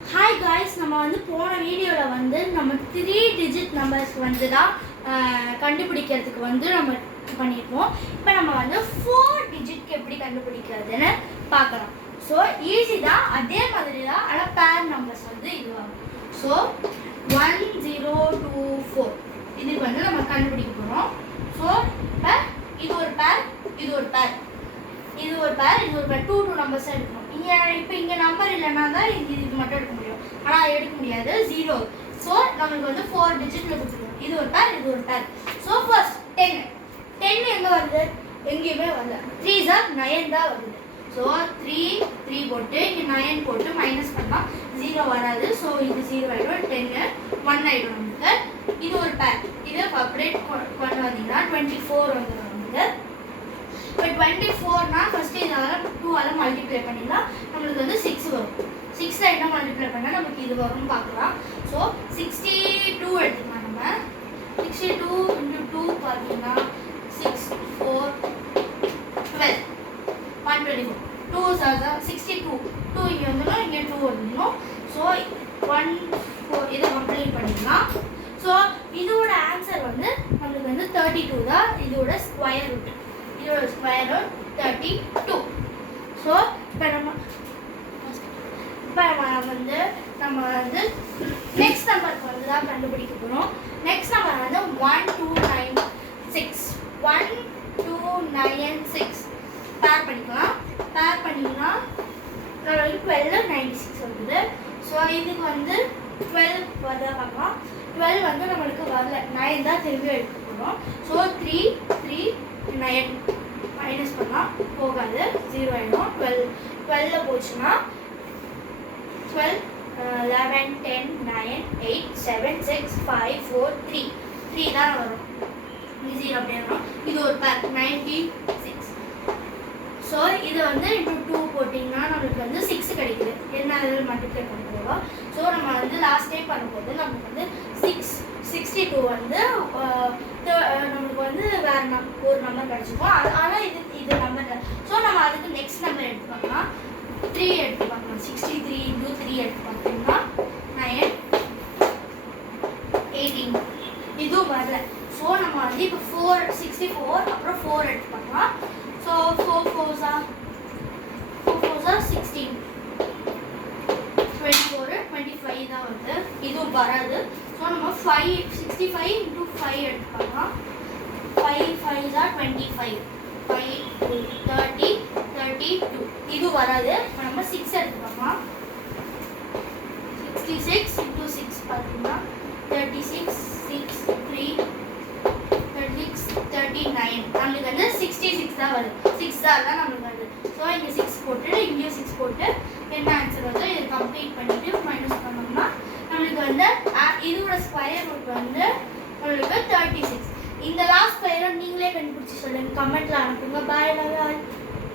Hi guys, நம்ம வந்து போன வீடியோல வந்து நம்ம 3 digit numbers வந்து தான் கண்டுபிடிக்கிறதுக்கு வந்து நம்ம பண்ணிருப்போம். இப்போ நம்ம வந்து 4 digit எப்படி கண்டுபிடிக்கிறதுன்னு பார்க்கலாம். சோ ஈஸி தான், அதே மாதிரி தான், ஆனா pair numbers வந்து இதுவாகும். சோ 1 0 2 4 இதுக்கு வந்து நம்ம கண்டுபிடிக்க போறோம். சோ இப்போ இது ஒரு pair, இது ஒரு pair. இது ஒரு பேர், இது ஒரு பேர், 2 நம்பர்ஸ் எடுக்கணும். இங்க நம்பர் இல்லைன்னா தான் இது மட்டும் எடுக்க முடியும். ஆனால் எடுக்க முடியாது, 0. ஸோ நம்மளுக்கு வந்து 4 டிஜிட்ல கொடுத்துருக்கோம். இது ஒரு பேர், இது ஒரு பேர். ஸோ ஃபர்ஸ்ட் 10 எங்கே வருது? எங்கேயுமே வரல. 3s are 9 தான் வருது. ஸோ 3 போட்டு இங்கே 9 போட்டு மைனஸ் பண்ணால் 0 வராது. ஸோ இது 0 ஆகிடும், 10 1 ஆகிடும் நமக்கு. இது ஒரு பேர். இது அப்படியே கொண்டு வந்தீங்கன்னா 24 வந்துடும் நமக்கு. இப்போ 24னா ஃபர்ஸ்ட் இதால 2ஆல மல்டிப்ளை பண்ணிடலாம். நம்மளுக்கு வந்து 6 வரும். 6ல என்ன மல்டிப்ளை பண்ணால் நமக்கு இது வரும்னு பார்க்கலாம். ஸோ 62 எடுத்துக்கலாம். நம்ம 62 × 2 பார்த்தீங்கன்னா 6 4 12 124. 2 62 2 இங்கே வந்துடும், இங்கே 2 வந்துடும். ஸோ 1 4 இதை கம்ப்ளீட் பண்ணிடலாம். ஸோ இதோட ஆன்சர் வந்து நம்மளுக்கு வந்து 32 தான். இதோட ஸ்கொயர் ரூட், இதோட ஸ்கொயர் ரூட் 32. ஸோ இப்போ நம்ம நம்ம வந்து நெக்ஸ்ட் நம்பருக்கு வந்து தான் கண்டுபிடிக்க போகிறோம். நெக்ஸ்ட் நம்பர் வந்து 1296 1296 பேர் பண்ணிக்கலாம். பேர் பண்ணிங்கன்னா நம்மளுக்கு 1296 வருது. ஸோ இதுக்கு வந்து 12 வரதா பார்க்கலாம். 12 வந்து நம்மளுக்கு வரல, 9 தான் திரும்பி எடுக்க போகிறோம். ஸோ 3 3 9 மைனஸ் பண்ணால் போகாது, 0 ஆகிடும். 12 போச்சுன்னா 12 11 10 9 8 7 6 5 4 3 தான் வரும். 0 அப்படியே வரும். இது ஒரு பேர் 96. ஸோ இது வந்து இன்டூ 2 போட்டிங்கன்னா நம்மளுக்கு வந்து 6 கிடைக்குது. என்ன இதில் மல்டிப்ளை பண்ணுறோம். ஸோ நம்ம வந்து லாஸ்ட் டைம் பண்ணும்போது நமக்கு வந்து 62 வந்து நமக்கு வந்து வேற ஒரு நம்பர் கிடைச்சிருக்கும். ஆனால் இது நம்பர். ஸோ நம்ம அதுக்கு நெக்ஸ்ட் நம்பர் எடுத்து பார்க்கலாம். 3 எடுத்து பார்க்கலாம். 63 × 3 எடுத்து பார்த்தீங்கன்னா 9 18. இதுவும் வரல. ஸோ நம்ம வந்து இப்போ 64 அப்புறம் 4 எடுத்து பார்க்கலாம். ஸோ 4 4s are 16 24 25 தான் வருது. இதுவும் வராது. ஸோ நம்ம 65 × 5 எடுத்து பார்க்கலாம். 5 5s are 25 5 30 32. இது வராது. இப்போ நம்ம 6 எடுத்து பார்க்கலாம். 66 × 6 பார்த்தீங்கன்னா 36 6 3 36 39. நம்மளுக்கு வந்து 66 தான் வருது. 6 தான் நம்மளுக்கு வருது. ஸோ இங்கே 6 போட்டு இங்கேயும் 6 போட்டு என்ன ஆன்சர் வருது இது கம்ப்ளீட் பண்ணிட்டு மைனஸ் பண்ணோம்னா நம்மளுக்கு வந்து இதோட ஸ்கொயர் ரூட் வந்து நம்மளுக்கு 36. இந்த லாஸ்ட் ஸ்கொயரை நீங்களே கண்டுபிடிச்சி சொல்லுங்க, கமெண்ட்ல அனுப்புங்க. பாய் பாய்.